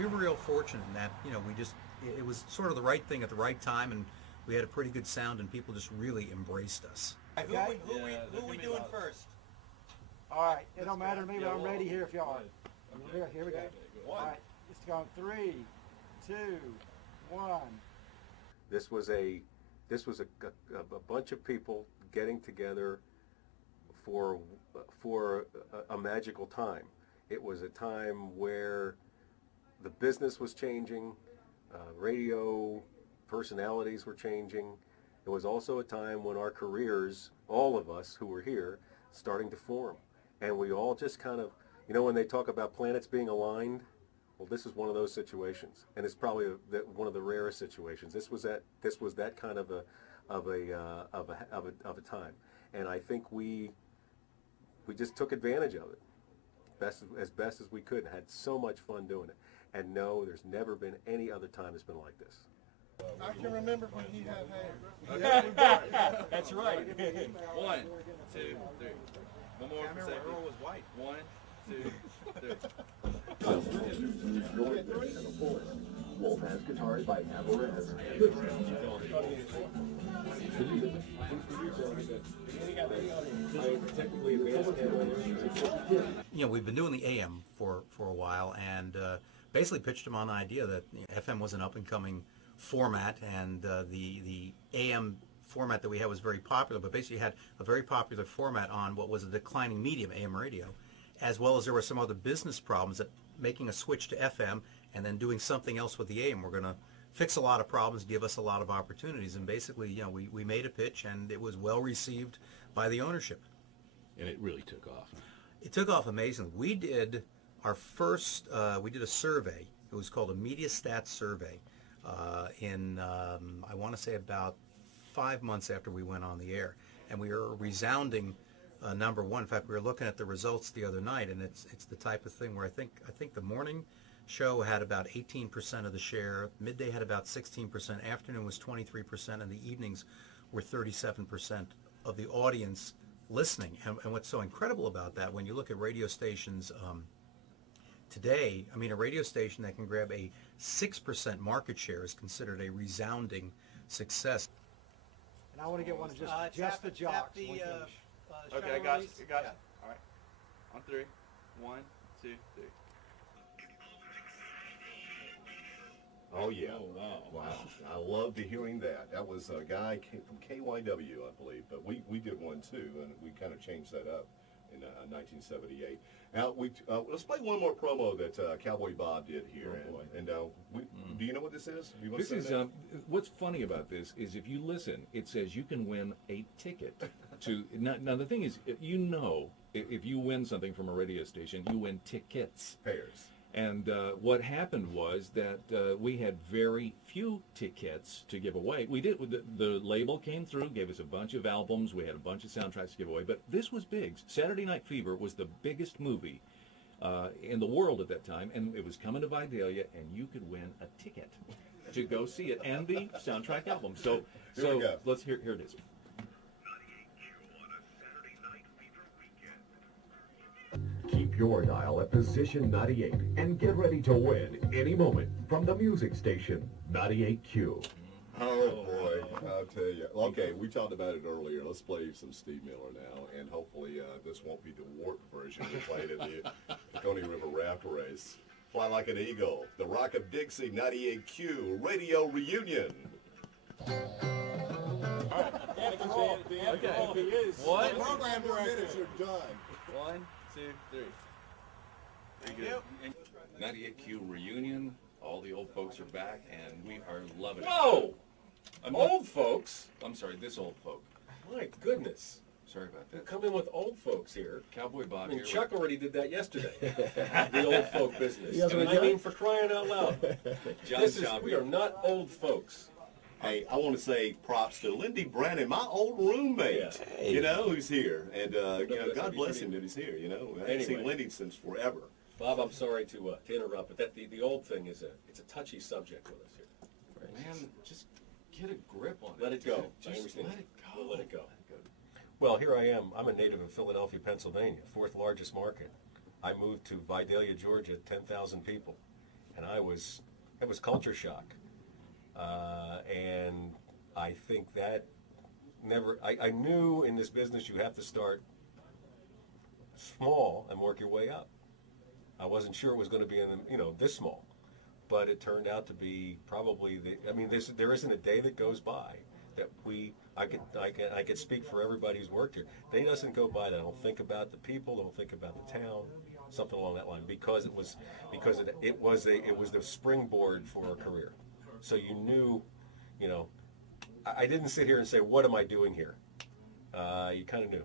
we were real fortunate in that, it was sort of the right thing at the right time, and we had a pretty good sound, and people just really embraced us. Okay. Who we doing first? All right. It don't matter to me, but I'm ready here if y'all are. Here we go. All right. It's going 3, 2, 1. This was a bunch of people getting together for a magical time. It was a time where the business was changing, radio personalities were changing. It was also a time when our careers, all of us who were here, starting to form. And we all just kind of, when they talk about planets being aligned, well, this is one of those situations, and it's probably one of the rarest situations. This was that kind of a time, and I think we just took advantage of it as best as we could, and had so much fun doing it. And no, there's never been any other time that's been like this. I can remember when he had hair. That's right. 1, 2, 3. One more for second. Earl was white. 1, 2, 3. Wolf has guitars by Alvarez. We've been doing the AM for a while, and basically pitched them on the idea that FM was an up-and-coming format, and the AM format that we had was very popular, but basically had a very popular format on what was a declining medium, AM radio, as well as there were some other business problems that making a switch to FM and then doing something else with the AM, we're going to fix a lot of problems, give us a lot of opportunities, and basically, we made a pitch, and it was well received by the ownership. And it really took off. It took off amazingly. We did our first, we did a survey. It was called a Media Stats Survey I want to say about 5 months after we went on the air. And we were a resounding number one. In fact, we were looking at the results the other night, and it's the type of thing where I think the morning show had about 18% of the share, midday had about 16%, afternoon was 23%, and the evenings were 37% of the audience listening. And what's so incredible about that, when you look at radio stations today, a radio station that can grab a 6% market share is considered a resounding success. And I want to get one of just the jocks. Okay, I got you. All right. On 3. 1, 2, 3. Oh, yeah. Oh, wow. Wow. I loved hearing that. That was a guy from KYW, I believe, but we did one too, and we kind of changed that up in 1978. Now, let's play one more promo that Cowboy Bob did here. Do you know what this is? You want This to is, say that? what's funny about this is if you listen, it says you can win a ticket to, now the thing is, if you win something from a radio station, you win tickets. Pairs. And what happened was that we had very few tickets to give away. We did. The label came through, gave us a bunch of albums. We had a bunch of soundtracks to give away. But this was big. Saturday Night Fever was the biggest movie in the world at that time, and it was coming to Vidalia, and you could win a ticket to go see it and the soundtrack album. So let's hear it is. Keep your dial at position 98 and get ready to win any moment from the music station 98Q. Oh boy, I'll tell you. Okay, we talked about it earlier. Let's play some Steve Miller now, and hopefully this won't be the warped version we played in the Coney River Raft Race. Fly Like an Eagle, the Rock of Dixie 98Q Radio Reunion. Okay. One. Program minutes, you're done. 1, 2, 3. Thank you. 98Q reunion. All the old folks are back, and we are loving it. Whoa! Old folks? I'm sorry, this old folk. My goodness. Sorry about You that. come in with old folks here. Cowboy Bob I mean, here. Chuck already did that yesterday. The old folk business. He hasn't I done mean, for crying out loud. We are not old folks. Hey, I want to say props to Lindy Brannon, my old roommate, who's here. And, God bless him that he's here, I haven't seen Lindy since forever. Bob, I'm sorry to interrupt, but the old thing it's a touchy subject with us here. Man, just get a grip on it. Let it go. I Just understand. let it go. We'll let it go. Well, here I am. I'm a native of Philadelphia, Pennsylvania, fourth largest market. I moved to Vidalia, Georgia, 10,000 people. and it was culture shock. And I think that I knew in this business you have to start small and work your way up. I wasn't sure it was going to be this small, but it turned out to be probably there isn't a day that goes by that I could speak for everybody who's worked here. Day doesn't go by that I don't think about the people, don't think about the town, something along that line, because it was the springboard for a career. So you knew, I didn't sit here and say, what am I doing here? You kind of knew.